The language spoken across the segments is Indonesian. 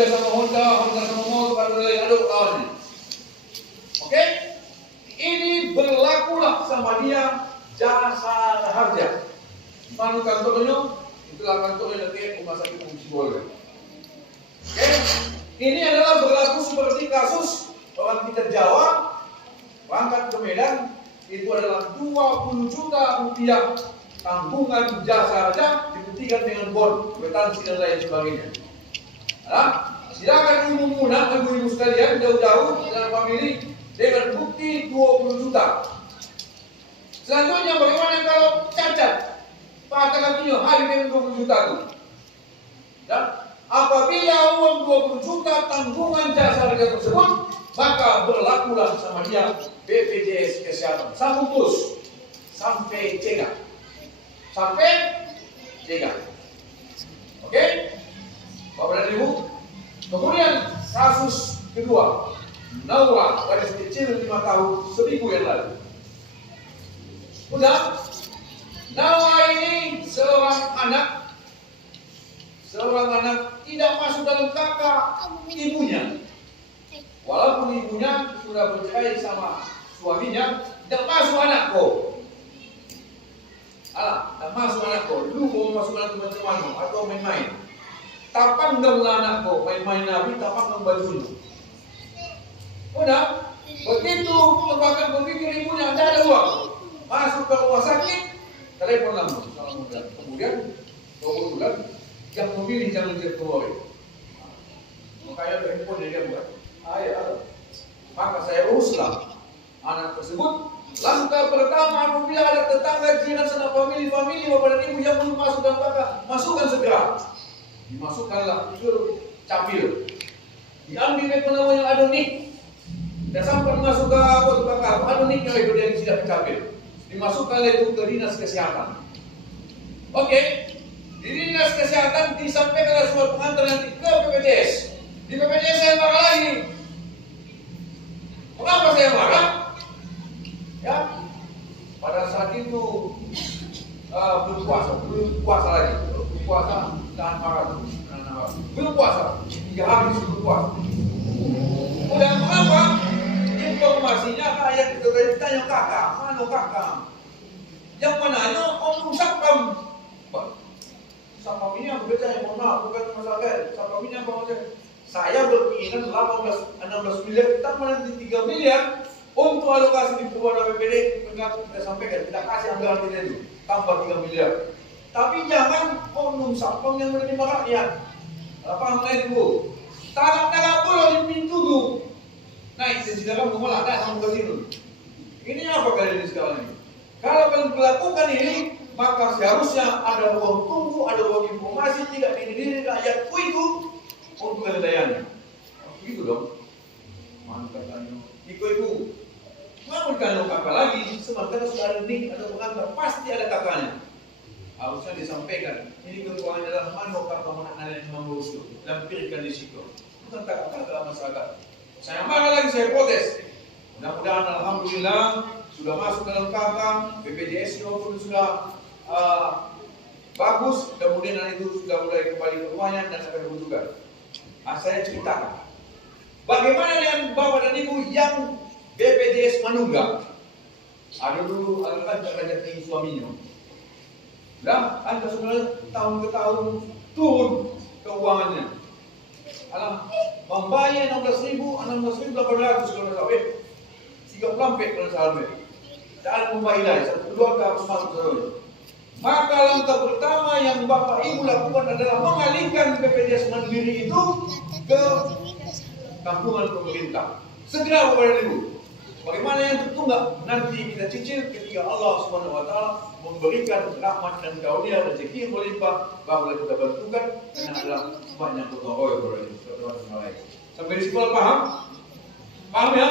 Honda sama Honda, Honda sama motor, ada lain aduk lawannya. Oke? Ini berlakulah sama dia jasa harja. Mana kantornya? Itulah kantornya nanti rumah sakit fungsi boleh. Oke? Ini adalah berlaku seperti kasus orang kita Jawa berangkat ke Medan, itu adalah 20 juta rupiah tanggungan jasa harja dibuktikan dengan bond, kwitansi dan lain sebagainya. Nah, silakan ibu-ibu sekalian jauh-jauh dengan famili dengan bukti 20 juta. Selanjutnya bagaimana kalau cacat? Patah kakinya hari dengan 20 juta itu. Dan apabila uang 20 juta tanggungan jasa harga tersebut, maka berlakulah sama dia BPJS Kesehatan. Sampus sampai cegah. Sampai cegah. Oke? Bapak dan Ibu. Kemudian kasus kedua. Naura gadis kecil 5 tahun seminggu yang lalu. Udah, Naura ini seorang anak tidak masuk dalam kakak ibunya. Walaupun ibunya sudah bercerai sama suaminya, tidak masuk anakku. Tak masuk anakku. Dulu mau masuk anak teman-teman atau main-main. Tapang dong anakku, main-main nabi, tapang dong bajunya. Udah, begitu terbakar berpikir ibunya tidak ada uang, masuk ke rumah sakit, telepon langsung. Kemudian 2 bulan yang memilih jangan dia keluar. Makanya handphone dia buat. Maka saya uruslah anak tersebut. Langkah pertama apabila ada tetangga jiran sana famili bapak dan ibu yang belum masuk dalam kakak, masukkan segera. Dimasukkanlah ke capil. Diambil penawar yang ada nik. Dan sampai masuk ke kakak, ada niknya itu dia tidak capil. Dimasukkanlah itu ke dinas kesehatan. Oke. Di dinas kesehatan disampaikan surat pengantar nanti ke BPJS. Di BPJS saya marah lagi. Kenapa saya marah? Ya, pada saat itu belum puasa lagi, tahan marah, belum puasa, 3 hari sebelum puasa. Udah kenapa? Informasinya kayak gitu, ditanya kakak, mana kakak? Yang mananya om Satpam. Satpam ini yang bekerja, mohon maaf, bukan masalah. Satpam ini apa maksudnya? Saya berkeinginan 16 miliar, kita nanti 3 miliar untuk alokasi di perubahan APBD. Kita sampaikan, kita kasih anggaran tidak itu, tambah 3 miliar. Tapi jangan oknum Satpam yang menerima rakyat. Apa namanya itu? Tanah pulau di pintu tuh. Naik dan sekarang mengolah ada sama kasino. Ini apa kalian sekarang ini? Kalau kalian melakukan ini, maka seharusnya ada ruang tunggu, ada ruang informasi, tidak diri rakyatku itu untuk kelelayannya. Begitu dong. Mantap katanya. Ibu, mau kalau kakak lagi, sementara sudah ada nik, ada pengantar, pasti ada kakaknya. Harusnya disampaikan. Ini kekurangan adalah mana kakak mana yang mengurus itu, lampirkan di situ. Bukan kakak dalam masyarakat. Saya marah lagi, saya protes. Mudah-mudahan alhamdulillah sudah masuk dalam kakak, BPJS pun sudah bagus. Kemudian itu sudah mulai kembali ke rumahnya dan akan dibutuhkan. Saya ceritakan. Bagaimana dengan bapak dan ibu yang BPJS menunggak? Ada dulu kan rezeki suaminya. Dan anda sebenarnya tahun ke tahun turun keuangannya. Membayar 16.800 kalau sampai 3 lampet kalau sampai. Dan membayar lagi satu keluarga harus masuk terus. Maka langkah pertama yang bapak ibu lakukan adalah mengalihkan BPJS Mandiri itu ke tanggungan pemerintah. Segera bapak dan ibu. Bagaimana yang tertunggak nanti kita cicil ketika Allah SWT memberikan rahmat dan karunia rezeki yang melimpah, barulah kita bantukan karena adalah banyak gotong royong. Sampai di sekolah paham? Paham ya?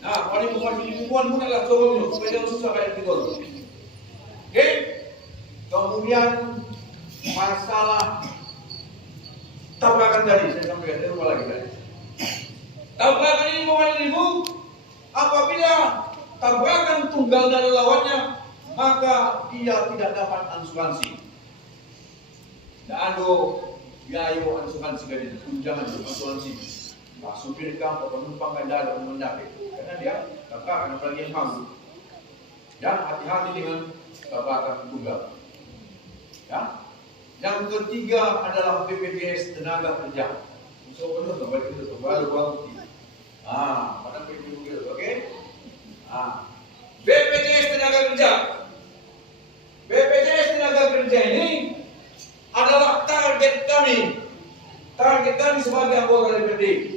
Nah, kalau informasi lingkungan pun adalah turun supaya jangan susah kayak gitu. Oke? Kemudian masalah tabrakan tadi saya sampaikan, saya lupa lagi tadi. Tabrakan ini bapak ibu, apabila tabrakan tunggal dan lawannya, maka dia tidak dapat asuransi. Dan biaya asuhan segala tunjangan asuransi. Supir kang penumpang ganda dan mendapik. Karena dia kakak anak lagi yang mampu. Ya, hati-hati dengan babakan tunggal. Ya. Yang ketiga adalah BPJS tenaga kerja. So, kembali itu baru bangkit. Pada PPJS, oke? BPJS tenaga kerja. BPJS tenaga kerja ini adalah target kami. Target kami sebagai anggota DPD.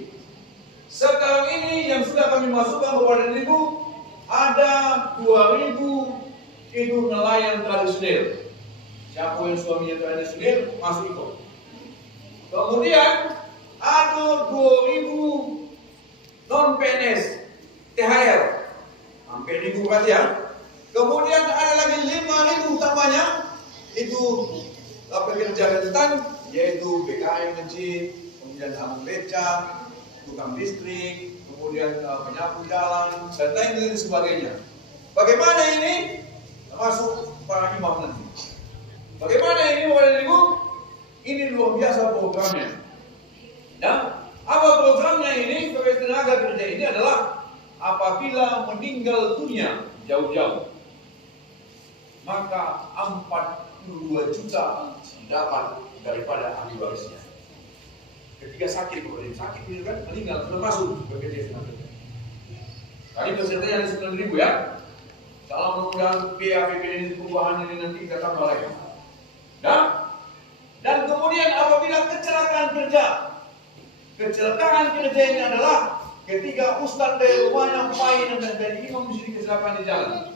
Sekarang ini yang sudah kami masukkan kepada ribu ada 2.000 itu nelayan tradisional. Siapa yang suaminya tradisional masuk ikut. Kemudian ada 2.000 non PNS THR, hampir 1.000 berarti ya. Kemudian ada lagi 5.000 tambahnya itu pekerja lanjutan yaitu BKM kecil, kemudian abang beca, tukang listrik, kemudian penyapu jalan, dan lain sebagainya. Bagaimana ini? Termasuk para imam nanti. Bagaimana ini Bapak Ibu? Ini luar biasa programnya. Dan apa programnya ini? BPJS tenaga kerja ini adalah apabila meninggal dunia jauh-jauh, maka 42 juta dapat daripada ahli warisnya. Ketika sakit, kalau dia sakit itu kan meninggal sudah masuk BPJS tenaga kerja. Tadi pesertanya ada 9.000 ya. Kalau mudah-mudahan PAPBD perubahan ini nanti kita tambah lagi. Dan kemudian apabila kecelakaan kerja ini adalah ketika ustaz dari rumahnya main dan dari imam di kecelakaan di jalan,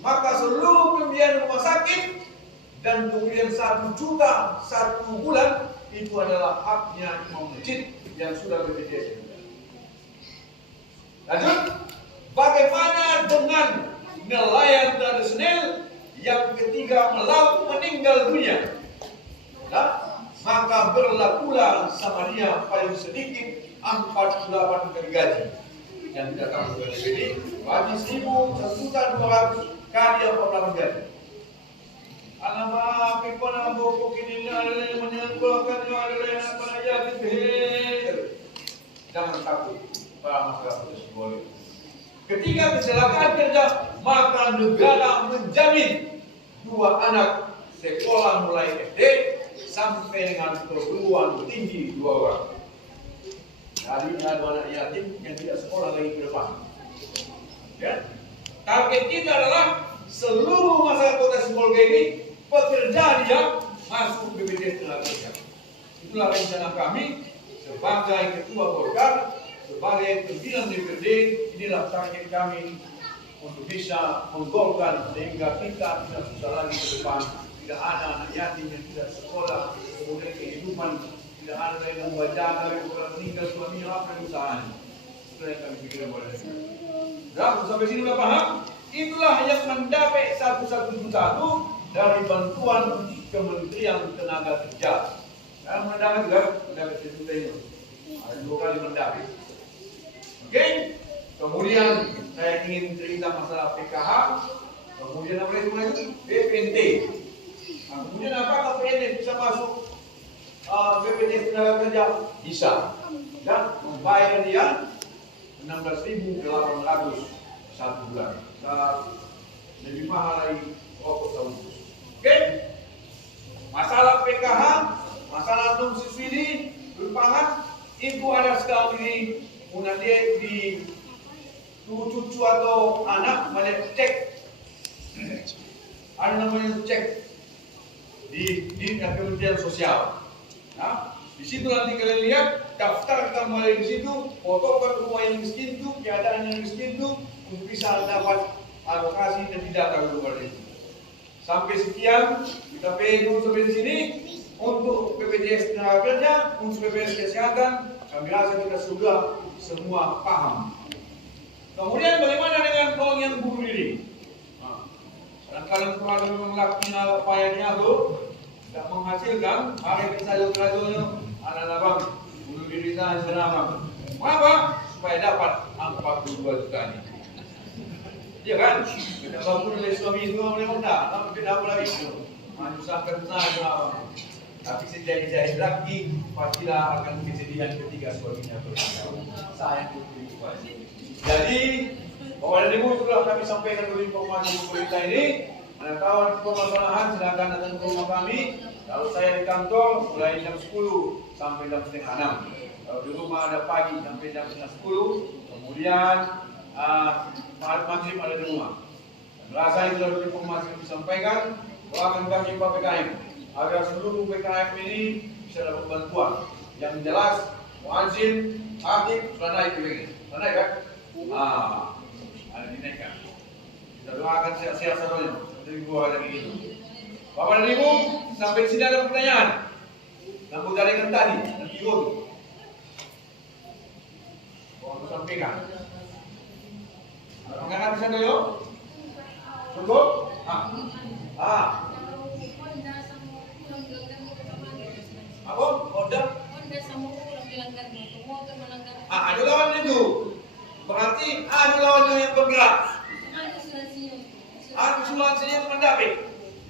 maka seluruh pembiayaan rumah sakit dan kemudian 1 juta 1 bulan itu adalah haknya imam masjid yang sudah BPJS. Lanjut, bagaimana dengan nelayan tradisional yang ketiga melaut meninggal dunia? Maka berlakulah sama dia paling sedikit 48 kali gaji yang tidak tahu dari ini gaji 1.200 kali 48 gaji. Anak pekona boko kini ada menyebabkan ada yang saya diberi. Jangan takut para masyarakat boleh. Ketika kecelakaan kerja, maka negara menjamin 2 anak sekolah mulai SD sampai dengan perguruan tinggi 2 orang. Jadi ada anak yatim yang tidak sekolah lagi ke depan. Ya. Target kita adalah seluruh masyarakat Kota Sibolga ini pekerja dia masuk BPJS tenaga kerja. Itulah rencana kami sebagai ketua Golkar, sebagai pimpinan DPD. Inilah target kami untuk bisa menggolkan sehingga kita tidak susah lagi ke depan. Tidak ada anak yatim yang tidak sekolah, kemudian kehidupan tidak ada yang membaca dari orang meninggal suaminya apa yang usahanya. Itulah yang kami pikirkan boleh. Sampai sini sudah paham? Itulah yang mendapat 1 juta itu dari bantuan Kementerian Tenaga Kerja. Dan mendapat juga mendapat 1 juta ini. Ada 2 kali mendapat. Oke? Kemudian saya ingin cerita masalah PKH. Kemudian apa lagi? BPNT. Nah, kemudian apakah PNS bisa masuk BPJS tenaga kerja? Bisa. Dan membayar dia 16.800 1 bulan. Lebih mahal lagi rokok tahun. Oke? Masalah PKH, masalah non subsidi pangan itu ada sekarang ini punya dia di cucu atau anak mana cek. Ada namanya cek di Kementerian Sosial. Nah, di situ nanti kalian lihat daftarkan mulai di situ, fotokan rumah yang miskin itu, keadaan yang miskin itu untuk bisa dapat alokasi dan didata keluar itu. Sampai sekian kita pegang sampai di sini untuk BPJS tenaga kerja, untuk BPJS kesehatan. Kami rasa kita sudah semua paham. Kemudian bagaimana dengan orang yang bunuh diri? Kadang-kadang keluarga memang lakukan apa yang itu tidak menghasilkan, hari ini saja kerajanya anak abang bunuh diri saja senang. Mengapa? Supaya dapat angka 42 juta ini. Iya kan? Kita bangun oleh suami itu boleh enggak? Tapi tidak boleh itu. Menyusahkan saja abang. Tapi sejadi-jadi lagi pastilah akan kejadian ketiga suaminya berkata, saya diberi kuasa. Jadi Bapak dan Ibu, setelah kami sampaikan dulu informasi pemerintah ini, manakala permasalahan silakan datang ke rumah kami. Kalau saya di kantor mulai jam 10 sampai jam setengah 6. Kalau di rumah ada pagi sampai jam setengah 10. Kemudian maghrib ada di rumah. Dan rasa itu adalah informasi yang disampaikan. Doakan kami PKM agar seluruh PKM ini bisa dapat bantuan. Yang jelas, muadzin, hakim sudah naik begini. Sudah naik kan? Ada dinaikkan. Kita doakan sehat-sehat semuanya. Dari gua lagi itu. Bapak dan Ibu, sampai sini ada pertanyaan. Lampu jaringan tadi, nanti gua. Mau sampaikan. Mengenai bisa dulu? Cukup? Apa? Honda? Ada lawan itu. Berarti ada lawan yang bergerak. Asuransinya itu mendapat.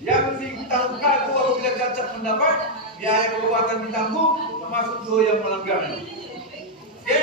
Yang ditanggung itu apabila cacat mendapat, biaya keluarkan ditanggung, termasuk dua yang melanggar. Oke?